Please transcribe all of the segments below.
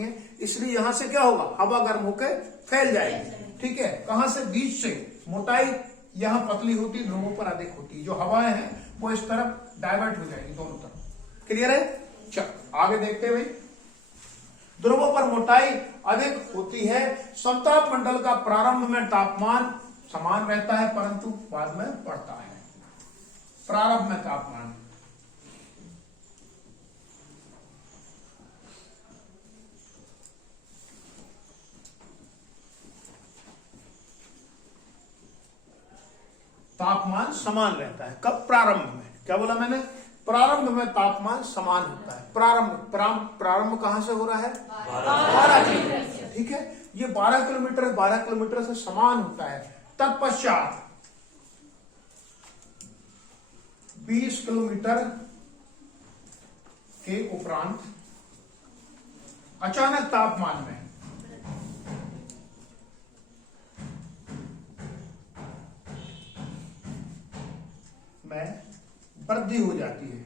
पड़ती हैं, इसलिए यहां से क्या होगा, हवा गर्म होकर फैल जाएगी। ठीक है, कहां से, बीच से। मोटाई यहां पतली होती है, ध्रुवों पर अधिक होती है। जो हवाएं हैं वो इस तरफ डाइवर्ट हो जाएगी दोनों तरफ। क्लियर है? चलो आगे देखते हुए, ध्रुवों पर मोटाई अधिक होती है। समताप मंडल का प्रारंभ में तापमान समान रहता है परंतु बाद में बढ़ता है। प्रारंभ में तापमान समान रहता है। कब? प्रारंभ में। क्या बोला मैंने? प्रारंभ में तापमान समान होता है। प्रारंभ कहां से हो रहा है? 12 किलोमीटर। ठीक है, ये 12 किलोमीटर है, 12 किलोमीटर से समान होता है। तत्पश्चात 20 किलोमीटर के उपरांत अचानक तापमान में वृद्धि हो जाती है।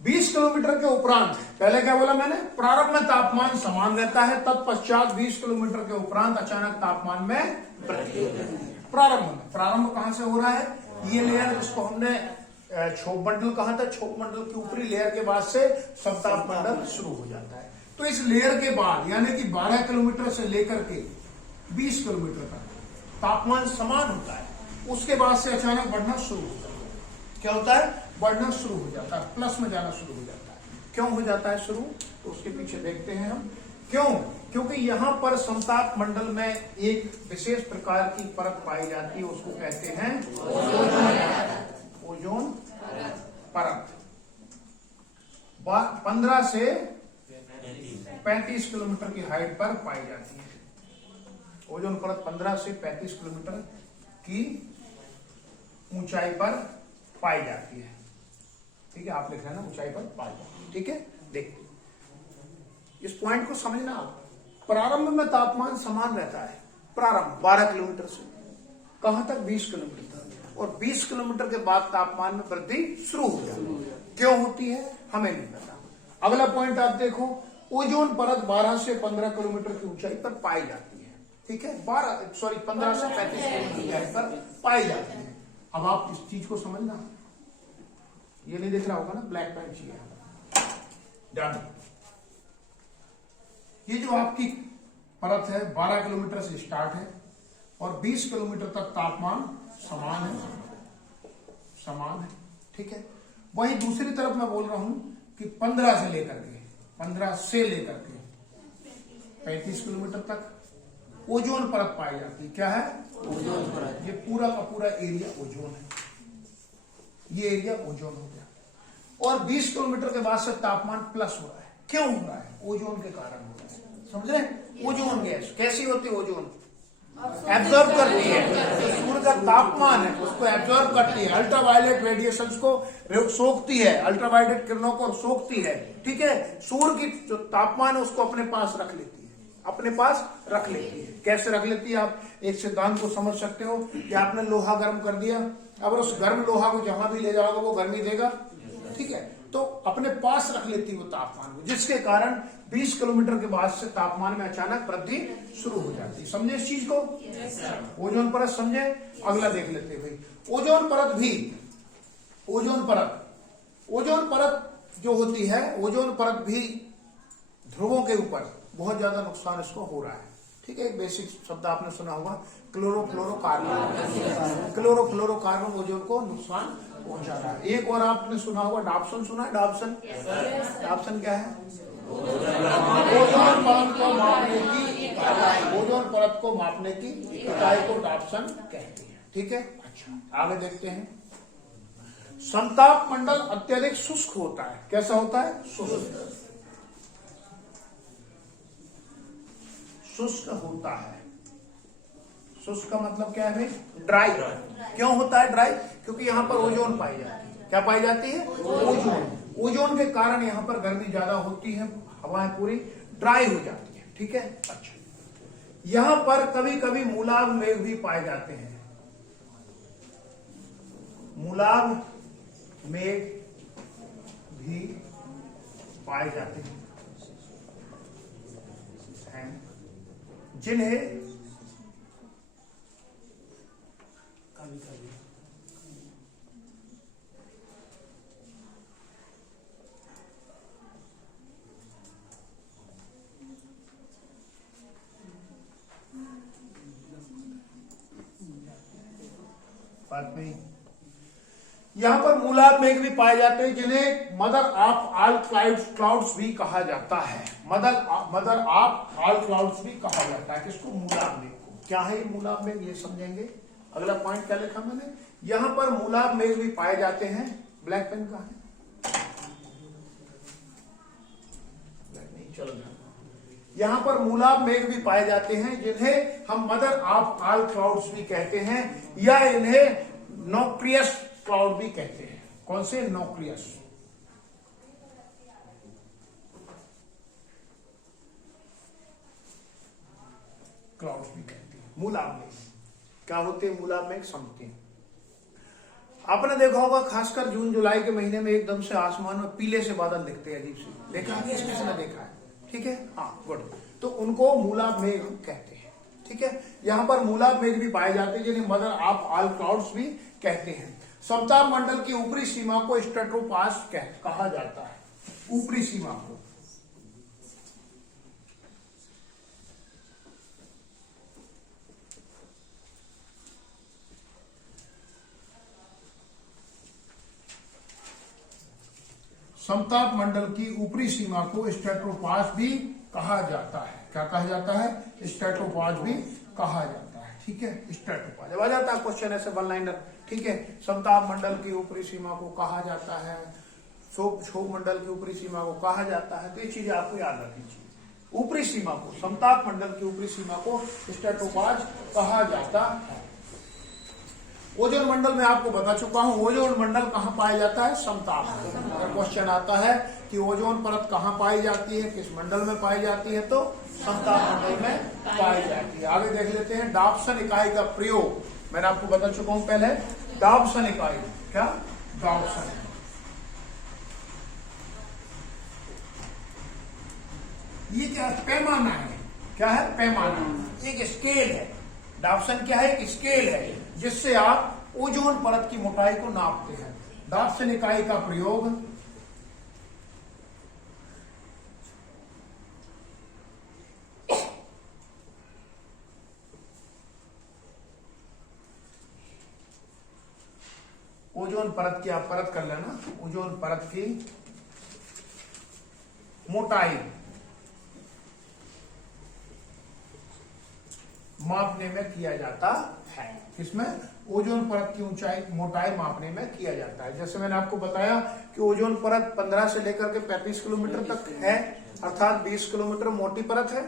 बीस किलोमीटर के उपरांत, पहले क्या बोला मैंने? प्रारंभ में तापमान समान रहता है, तत्पश्चात 20 किलोमीटर के उपरांत अचानक तापमान में वृद्धि हो जाती है। प्रारंभ कहां से हो रहा है? ये लेयर जिसको हमने क्षोभ मंडल कहा था, क्षोभ मंडल की ऊपरी लेयर के बाद से समताप मंडल शुरू हो जाता है। तो इस लेयर के बाद यानी कि 12 किलोमीटर से लेकर के 20 किलोमीटर तक तापमान समान होता है, उसके बाद से अचानक बढ़ना शुरू होता है। क्या होता है? बढ़ना शुरू हो जाता है, प्लस में जाना शुरू हो जाता है। क्यों हो जाता है शुरू? तो उसके पीछे देखते हैं हम। क्यों? क्योंकि यहां पर समताप मंडल में एक विशेष प्रकार की परत पाई जाती है, उसको कहते हैं ओजोन परत। 15 से 35 किलोमीटर की हाइट पर पाई जाती है। ओजोन परत 15 से 35 किलोमीटर की ऊंचाई पर पाई जाती है। ठीक है, आप लिख रहे हैं ना, ऊंचाई पर पाई जाती है। ठीक है, देखते इस पॉइंट को समझना आप। प्रारंभ में तापमान समान रहता है, प्रारंभ 12 किलोमीटर से कहां तक? 20 किलोमीटर तक। और 20 किलोमीटर के बाद तापमान में वृद्धि शुरू हो जाती है। क्यों होती है हमें नहीं पता। अगला पॉइंट आप देखो, ओजोन परत 12 से 15 किलोमीटर की ऊंचाई पर पाई जाती है। ठीक है, 15 से 35 किलोमीटर ऊंचाई पर पाई जाती है। अब आप इस चीज को समझना, ये नहीं दिख रहा होगा ना, ब्लैक पेन चाहिए। डन। ये जो आपकी परत है 12 किलोमीटर से स्टार्ट है और 20 किलोमीटर तक तापमान समान है। ठीक है, वही दूसरी तरफ मैं बोल रहा हूं कि 15 से लेकर के 35 किलोमीटर तक ओजोन परत पाई जाती है। क्या है? ओजोन परत। ये पूरा का पूरा एरिया ओजोन है, ये एरिया ओजोन हो गया। और 20 किलोमीटर के बाद से तापमान प्लस हो रहा है। क्यों हो रहा है? ओजोन के कारण हो रहा है। समझ रहे हैं? ओजोन गैस कैसी होती है? ओजोन एब्जॉर्ब करती है, सूर्य का तापमान है उसको एब्जॉर्ब करती है, अल्ट्रावायलेट रेडिएशंस को सोखती है, अल्ट्रावायलेट किरणों को सोखती है। ठीक है, सूर्य की जो तापमान है उसको अपने पास रख लेती है। कैसे रख लेती है? आप एक सिद्धांत को समझ सकते हो कि आपने लोहा गर्म कर दिया, अगर उस गर्म लोहा को जहां भी ले जाओगे वो गर्मी देगा। ठीक है, तो अपने पास रख लेती है वो तापमान को, जिसके कारण 20 किलोमीटर के बाद से तापमान में अचानक वृद्धि शुरू हो जाती है। समझे इस चीज को? ओजोन परत समझे? अगला देख लेते हैं भाई। ओजोन परत जो होती है, ओजोन परत भी ध्रुवों के ऊपर बहुत ज्यादा नुकसान इसको हो रहा है। ठीक है, एक बेसिक शब्द आपने सुना होगा, क्लोरोफ्लोरोकार्बन ओजोन को नुकसान पहुंचा रहा है। एक और आपने सुना होगा, डाप्सन सुना है? डाप्सन क्या है? ओजोन परत को मापने की इकाई को डाप्सन कहते हैं। ठीक है, अच्छा आगे देखते हैं। समताप मंडल अत्यधिक शुष्क होता है। कैसा होता है? शुष्क होता है। शुष्क का मतलब क्या है भाई? ड्राई। क्यों होता है ड्राई? क्योंकि यहाँ पर ओजोन पाई जाती है। क्या पाई जाती है? ओजोन के कारण यहाँ पर गर्मी ज्यादा होती है, हवाएं पूरी ड्राई हो जाती है। ठीक है, अच्छा यहाँ पर कभी कभी मूलाभ मेघ भी पाए जाते हैं। मूलाभ मेघ भी पाए जाते हैं जिन्हें बात नहीं, यहां पर मूलाभ मेघ भी पाए जाते हैं जिन्हें मदर ऑफ ऑल क्लाउड्स भी कहा जाता है। मदर ऑफ ऑल क्लाउड्स भी कहा जाता है किसको? मूलाभ मेघ को। क्या है ये मूलाभ मेघ, ये समझेंगे। अगला पॉइंट क्या लिखा मैंने, यहां पर मूलाभ मेघ भी पाए जाते हैं। ब्लैक पेन कहां है? नहीं, चलो यहां पर मूलाभ मेघ भी पाए जाते हैं जिन्हें हम मदर ऑफ ऑल क्लाउड्स भी कहते हैं या इन्हें नोक्रियस क्लाउड भी कहते हैं। कौन से? नोक्रियस। क्लाउड्स भी कहते हैं। मूलाभ मेघ क्या होते हैं? मूलाभ मेघ समझते हैं। आपने देखा होगा खासकर जून जुलाई के महीने में एकदम से आसमान में पीले से बादल दिखते हैं, अजीब से। देखा है? किसने देखा है? ठीक है, हाँ, गुड। तो उनको मूलाभ मेघ कहते हैं। ठीक है, यहां पर मूलाभ मेघ भी पाए जाते हैं जिन्हें मदर ऑफ ऑल क्लाउड्स भी कहते हैं। समताप मंडल की ऊपरी सीमा को स्ट्रेटोपास कहा जाता है। ऊपरी सीमा को समताप मंडल की ऊपरी सीमा को स्ट्रेटोपास भी कहा जाता है। क्या कहा जाता है? स्ट्रेटोपास भी कहा जाता है। ठीक है, स्ट्रेटोपास जब आ जाता है क्वेश्चन ऐसे वन लाइनर। ठीक है, समताप मंडल की ऊपरी सीमा को कहा जाता है, क्षोभ मंडल की ऊपरी सीमा को कहा जाता है। तो ये चीजें आपको याद रखनी चाहिए। ऊपरी सीमा को, समताप मंडल की ऊपरी सीमा को स्ट्रेटोपास कहा जाता है। ओजोन मंडल में आपको बता चुका हूं, ओजोन मंडल कहां पाया जाता है? समताप मंडल। अगर क्वेश्चन आता है कि ओजोन परत कहां पाई जाती है, किस मंडल में पाई जाती है, तो समताप मंडल में पाई जाती है। आगे देख लेते हैं डॉप्सन इकाई का प्रयोग। मैंने आपको बता चुका हूं पहले। डॉप्सन इकाई क्या? डॉप्सन ये क्या? पैमाना है। क्या है? पैमाना, एक स्केल है। डॉप्सन क्या है? एक स्केल है जिससे आप ओजोन परत की मोटाई को नापते हैं। डॉप्सन इकाई का प्रयोग ओजोन परत की, आप परत कर लेना, ओजोन परत की मोटाई मापने में किया जाता है। किसमें? ओजोन परत की ऊंचाई, मोटाई मापने में किया जाता है। जैसे मैंने आपको बताया कि ओजोन परत 15 से लेकर के 35 किलोमीटर तक है, अर्थात 20 किलोमीटर मोटी परत है।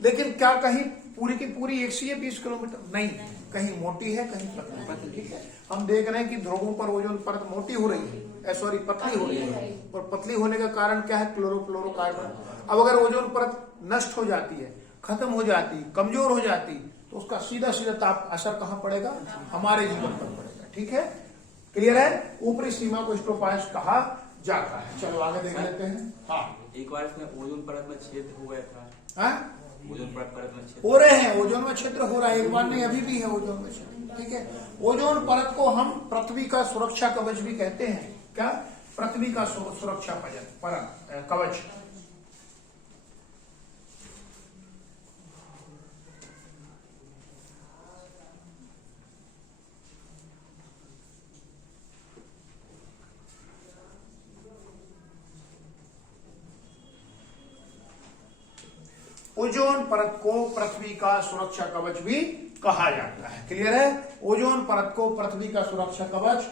लेकिन क्या कहीं पूरी की पूरी 120 किलोमीटर? नहीं, कहीं मोटी है, कहीं पतली। ठीक है, हम देख रहे हैं कि ध्रुवों पर ओजोन परत मोटी हो रही है, सॉरी पतली हो रही है। और पतली होने का कारण क्या है? क्लोरोफ्लोरोकार्बन। अब अगर ओजोन परत नष्ट हो जाती है, खत्म हो जाती, कमजोर हो जाती, तो उसका सीधा सीधा ताप असर कहां पड़ेगा? हमारे जीवन पर पड़ेगा। ठीक है, क्लियर है? ऊपरी सीमा को स्ट्रेटोपास कहा जाता है। चलो आगे देख लेते हैं। हाँ, एक बार इसमें ओजोन परत में छेद हो गया था। हाँ? ओजोन परत में छेद हो रहे हैं, ओजोन में छिद्र हो रहा है। एक बार नहीं, अभी भी है ओजोन में छिद्र। ठीक है, ओजोन परत को हम पृथ्वी का सुरक्षा कवच भी कहते हैं। क्या? पृथ्वी का सुरक्षा कवच। ओजोन परत को पृथ्वी का सुरक्षा कवच भी कहा जाता है। क्लियर है? ओजोन परत को पृथ्वी का सुरक्षा कवच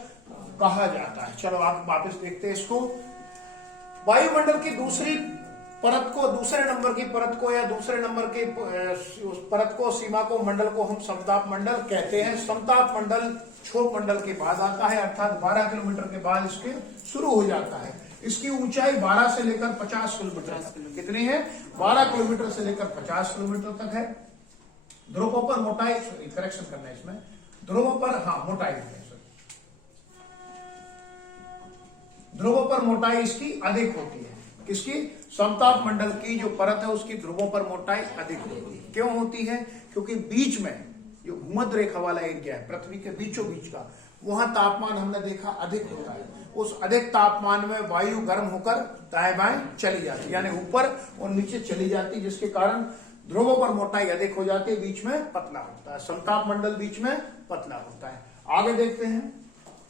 कहा जाता है। चलो आप वापस देखते हैं इसको। वायुमंडल की दूसरी परत को, दूसरे नंबर की परत को या दूसरे नंबर की परत को, सीमा को, मंडल को हम समताप मंडल कहते हैं। समताप मंडल क्षोभ मंडल के बाद आता है, अर्थात 12 किलोमीटर के बाद इसके शुरू हो जाता है। इसकी ऊंचाई 12 से लेकर 50 किलोमीटर तक। कितनी है? 12 किलोमीटर से लेकर 50 किलोमीटर तक है। ध्रुवों पर मोटाई, करेक्शन करना है इसमें, ध्रुवों पर, हाँ, मोटाई है, ध्रुवों पर मोटाई इसकी अधिक होती है। किसकी? समताप मंडल की जो परत है उसकी ध्रुवों पर मोटाई अधिक होती है। क्यों होती है? क्योंकि बीच में जो भूमध्य रेखा वाला एरिया है पृथ्वी के बीचों बीच का, वहां तापमान हमने देखा अधिक होता है। उस अधिक तापमान में वायु गर्म होकर दाएं बाएं चली जाती है, यानी ऊपर और नीचे चली जाती है, जिसके कारण ध्रुवों पर मोटाई अधिक हो जाती है, बीच में पतला होता है। समताप मंडल बीच में पतला होता है। आगे देखते हैं।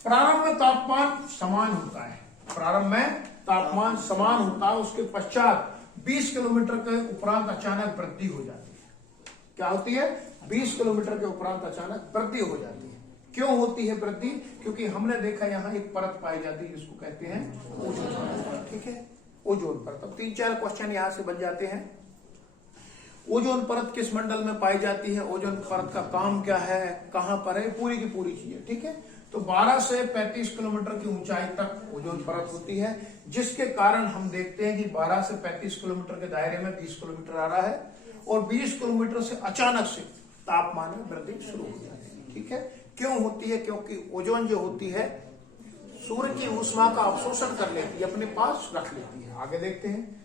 प्रारंभ में तापमान समान होता है, प्रारंभ में तापमान समान होता है, उसके पश्चात 20 किलोमीटर के उपरांत अचानक वृद्धि हो जाती है। क्या होती है? 20 किलोमीटर के उपरांत अचानक वृद्धि हो जाती है। क्यों होती है वृद्धि? क्योंकि हमने देखा यहां एक परत पाई जाती है जिसको कहते हैं ओजोन परत। ठीक है, ओजोन परत। अब 3-4 क्वेश्चन यहां से बन जाते हैं। ओजोन परत किस मंडल में पाई जाती है? ओजोन परत का काम क्या है? कहां पर है? पूरी की पूरी चीजें। ठीक है, तो 12 से 35 किलोमीटर की ऊंचाई तक ओजोन परत होती है, जिसके कारण हम देखते हैं कि 12 से 35 किलोमीटर के दायरे में 20 किलोमीटर आ रहा है और 20 किलोमीटर से अचानक से तापमान में वृद्धि शुरू हो जाती है। ठीक है, क्यों होती है? क्योंकि ओजोन जो होती है सूर्य की ऊष्मा का अवशोषण कर लेती है, अपने पास रख लेती है। आगे देखते हैं।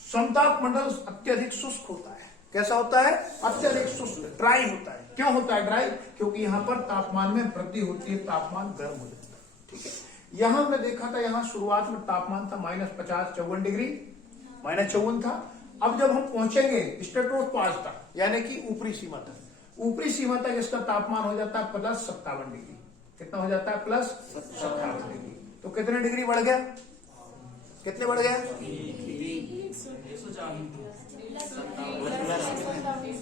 समताप मंडल अत्यधिक शुष्क होता है। कैसा होता है? अत्यधिक शुष्क, ड्राई होता है। क्यों होता है ड्राई? क्योंकि यहां पर तापमान में वृद्धि होती है, तापमान गर्म हो जाता है। ठीक है, यहां हमने देखा था, यहां शुरुआत में तापमान था -50-54 डिग्री, -54 था। अब जब हम पहुंचेंगे स्ट्रेटोस्फीयर तक, यानी कि ऊपरी सीमा तक, ऊपरी सीमा तक इसका तापमान हो जाता है +57 डिग्री। कितना हो जाता है? +57 डिग्री। तो कितने डिग्री बढ़ गया? कितने बढ़ गया?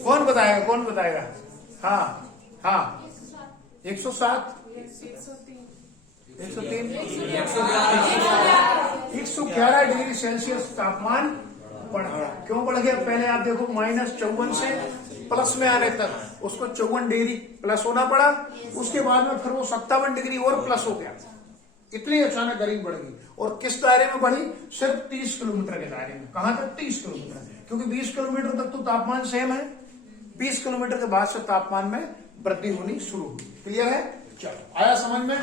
कौन बताएगा? कौन बताएगा? हाँ हाँ, 107, 103, 111 डिग्री सेल्सियस तापमान बढ़ गया। क्यों बढ़ गया? पहले आप देखो -54 से प्लस में आने तक उसको 54 डिग्री प्लस होना पड़ा, उसके बाद में फिर वो 57 डिग्री और प्लस हो गया। इतनी अचानक गर्मी बढ़ गई। और किस दायरे में बढ़ी? सिर्फ 30 किलोमीटर के दायरे में। कहां तक? 30 किलोमीटर। क्योंकि 20 किलोमीटर तक तो तापमान सेम है, 20 किलोमीटर के बाद से तापमान में वृद्धि होनी शुरू हुई। क्लियर है? चलो, आया समझ में?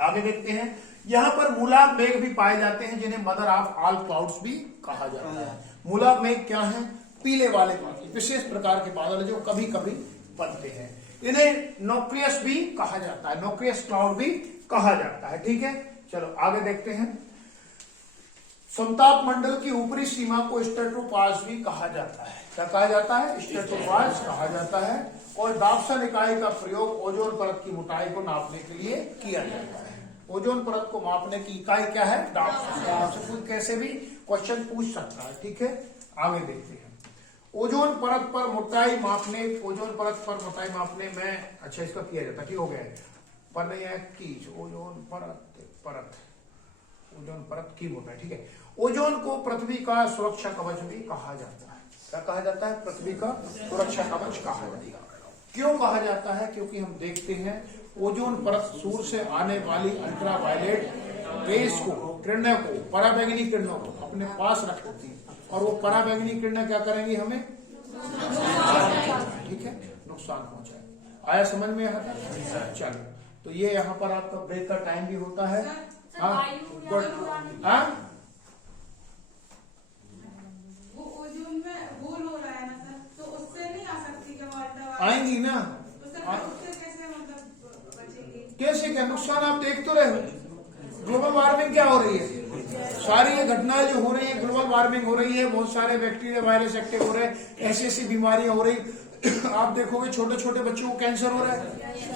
आगे देखते हैं। यहां पर मूलाभ मेघ भी पाए जाते हैं, जिन्हें मदर ऑफ ऑल क्लाउड्स भी कहा जाता है। मूलाभ मेघ क्या है? पीले वाले विशेष प्रकार के बादल जो कभी कभी बनते हैं। इन्हें नोक्लियस भी कहा जाता है, नोक्लियस क्लाउड भी कहा जाता है। ठीक है, चलो आगे देखते हैं। समताप मंडल की ऊपरी सीमा को स्ट्रेटोपास भी कहा जाता है। क्या कहा जाता है? स्ट्रेटोपास कहा जाता है। और डाप्सन इकाई का प्रयोग ओजोन परत की मोटाई को नापने के लिए किया जाता है। ओजोन परत को मापने की इकाई क्या है? डाप्सन। आपसे कोई कैसे भी क्वेश्चन पूछ सकता है। ठीक है, आगे देखते हैं। ओजोन परत पर मोटाई मापने, ओजोन परत पर मोटाई मापने में, अच्छा इसका किया जाता है, ठीक हो गया है, पर नहीं है कीज, ओजोन परत ओजोन परत की मोटाई। ठीक है, ओजोन को पृथ्वी का सुरक्षा कवच भी कहा जाता है। क्या कहा जाता है? पृथ्वी का सुरक्षा कवच कहा जाता है। क्यों कहा जाता है? क्योंकि हम देखते हैं ओजोन परत सूर्य से आने वाली अल्ट्रावायलेट रेस को, किरणों को, पराबैंगनी किरणों को अपने पास रख लेती है, और वो पराबैंगनी किरणें क्या करेंगी? हमें ठीक है, नुकसान पहुंचाए। आया समझ में? यहाँ तक? चलो, तो ये यहाँ पर आपका ब्रेक का टाइम भी होता है। हाँ, वो ओजोन में होल हो रहा है ना सर, तो उससे नहीं आ सकती क्या वाटर? आएंगी ना। तो सर उससे कैसे मतलब बचेंगे? कैसे? क्या नुकसान आप देख तो रहे हो। ग्लोबल वार्मिंग क्या हो रही है? सारी ये घटनाएं जो हो रही है, ग्लोबल वार्मिंग हो रही है, बहुत सारे बैक्टीरिया वायरस एक्टिव हो रहे हैं, ऐसी ऐसी बीमारियां हो रही। आप देखोगे छोटे छोटे बच्चों को कैंसर हो रहा है।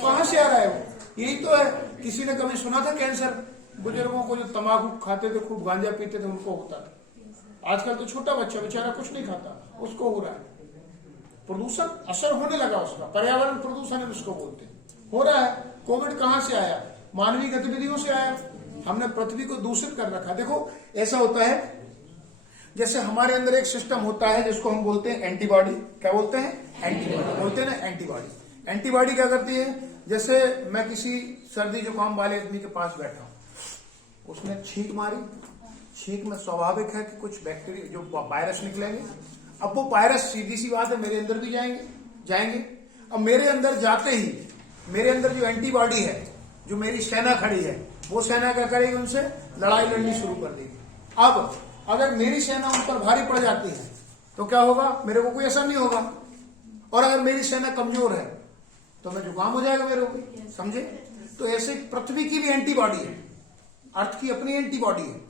कहां से आ रहा है वो? यही तो है। किसी ने कभी सुना था कैंसर? बुजुर्गों को जो तंबाकू खाते थे, खूब गांजा पीते थे, उनको होता था। आजकल तो छोटा बच्चा बेचारा कुछ नहीं खाता, उसको हो रहा है। प्रदूषण असर होने लगा उसका, पर्यावरण प्रदूषण है उसको बोलते हैं, हो रहा है। कोविड कहां से आया? मानवीय गतिविधियों से आया। हमने पृथ्वी को दूषित कर रखा। देखो ऐसा होता है, जैसे हमारे अंदर एक सिस्टम होता है जिसको हम बोलते हैं एंटीबॉडी। क्या बोलते हैं? एंटीबॉडी बोलते हैं ना। एंटीबॉडी, एंटीबॉडी क्या करती है? जैसे मैं किसी सर्दी जुकाम वाले आदमी के पास बैठा हूं, उसने छींक मारी, छींक में स्वाभाविक है कि कुछ बैक्टीरिया जो वायरस निकलेंगे। अब वो वायरस सीधी सी बात है मेरे अंदर भी जाएंगे। अब मेरे अंदर जाते ही मेरे अंदर जो एंटीबॉडी है जो मेरी सेना खड़ी है वो सेना क्या करेगी, उनसे लड़ाई लड़नी शुरू कर देगी। अब अगर मेरी सेना उन पर भारी पड़ जाती है तो क्या होगा, मेरे को कोई असर नहीं होगा। और अगर मेरी सेना कमजोर है तो मैं जुकाम हो जाएगा मेरे को, समझे। तो ऐसे पृथ्वी की भी एंटीबॉडी है, अर्थ की अपनी एंटीबॉडी है।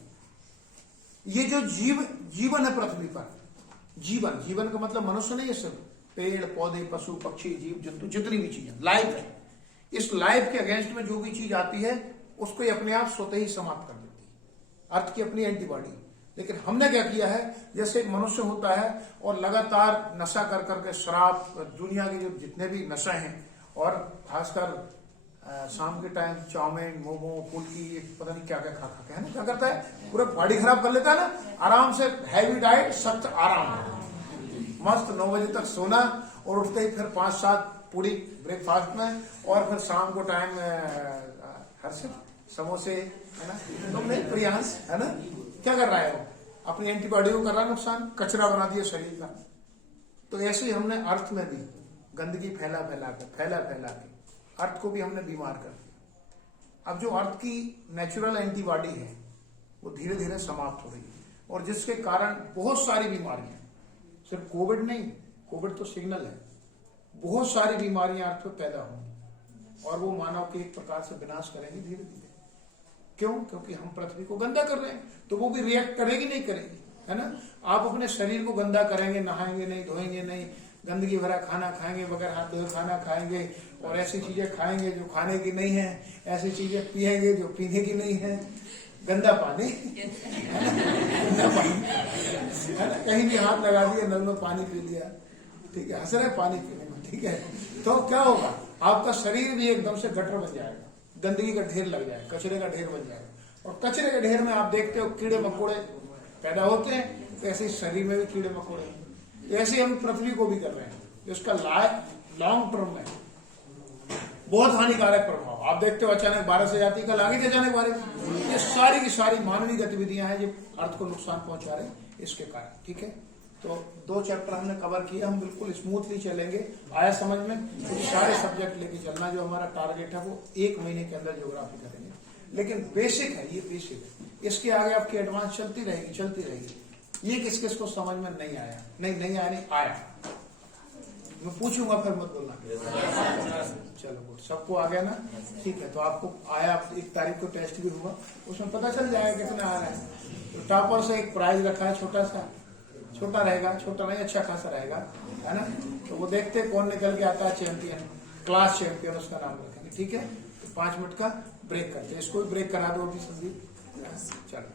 ये जो जीवन है पृथ्वी पर, जीवन का मतलब मनुष्य नहीं है, सिर्फ पेड़ पौधे पशु पक्षी जीव जंतु जितनी भी चीजें लाइफ है, इस लाइफ के अगेंस्ट में जो भी चीज आती है उसको ये अपने आप स्वतः ही समाप्त कर देती है, अर्थ की अपनी एंटीबॉडी। लेकिन हमने क्या किया है, जैसे एक मनुष्य होता है और लगातार नशा कर करके शराब, दुनिया के जो जितने भी नशे हैं, और खासकर शाम के टाइम चाउमीन मोमो फुल्की पता नहीं क्या क्या खा खा के, है ना, क्या करता है, पूरा बॉडी खराब कर लेता है ना। आराम से हैवी डाइट, सख्त आराम, मस्त 9 बजे तक सोना और उठते ही फिर 5-7 पूरी ब्रेकफास्ट में, और फिर शाम को टाइम हर्षित समोसे, है ना। तो नहीं प्रियांश, है ना, क्या कर रहा है वो, अपनी एंटीबॉडी को कर रहा है नुकसान, कचरा बना दिया शरीर का। तो ऐसे ही हमने अर्थ में भी गंदगी फैला के अर्थ को भी हमने बीमार कर दिया। अब जो अर्थ की नेचुरल एंटीबॉडी है वो धीरे धीरे समाप्त हो रही है, और जिसके कारण बहुत सारी बीमारियां, सिर्फ कोविड नहीं, कोविड तो सिग्नल है, बहुत सारी बीमारियां अर्थ में पैदा होंगी, और वो मानव के एक प्रकार से विनाश करेंगे धीरे धीरे। क्यों? क्योंकि हम पृथ्वी को गंदा कर रहे हैं, तो वो भी रिएक्ट करेगी नहीं करेगी, है ना। आप अपने शरीर को गंदा करेंगे, नहाएंगे नहीं, धोएंगे नहीं, गंदगी भरा खाना खाएंगे, बगैर हाथ धोए खाना खाएंगे, और ऐसी चीजें खाएंगे जो खाने की नहीं है, ऐसी चीजें पिएंगे जो पीने की नहीं है, गंदा पानी, गंदा पानी, है ना, कहीं भी हाथ लगा दिया, नल में पानी पी लिया, ठीक है, हंस रहे पानी पीने में, ठीक है। तो क्या होगा, आपका शरीर भी एकदम से गटर बन जाएगा, गंदगी का ढेर लग जाएगा, कचरे का ढेर बन जाएगा। और कचरे के ढेर में आप देखते हो कीड़े मकोड़े पैदा होते हैं, तो ऐसे शरीर में भी कीड़े मकोड़े, ऐसे हम पृथ्वी को भी कर रहे हैं। इसका लॉन्ग टर्म में बहुत हानिकारक प्रभाव आप देखते हो। अचानक बारिश आ जाती है, कल आगे अचानक बारिश, ये सारी की सारी मानवीय गतिविधियां हैं जो अर्थ को नुकसान पहुंचा रहे हैं इसके कारण, ठीक है। तो 2 चैप्टर हमने कवर किया, हम बिल्कुल स्मूथली चलेंगे, आया समझ में। तो सारे सब्जेक्ट लेके चलना, जो हमारा टारगेट है वो 1 महीने के अंदर ज्योग्राफी करेंगे, लेकिन बेसिक है, ये बेसिक है। इसके आगे आपकी एडवांस चलती रहेगी। ये किस को समझ में नहीं आया, नहीं आया, मैं पूछूंगा फिर मत बोलना। चलो गुड, सबको आ गया ना, ठीक है। तो आपको आया, 1 तारीख को टेस्ट भी हुआ, उसमें पता चल जाएगा कितना आ रहा है। तो टॉपर से एक प्राइज रखा है, छोटा रहेगा, छोटा नहीं, अच्छा खासा रहेगा, है ना। तो वो देखते कौन निकल के आता है चैंपियन, क्लास चैंपियन उसका नाम रखेंगे, ठीक है। तो 5 मिनट का ब्रेक करते हैं, इसको भी ब्रेक करा दो अभी संदीप, चलो।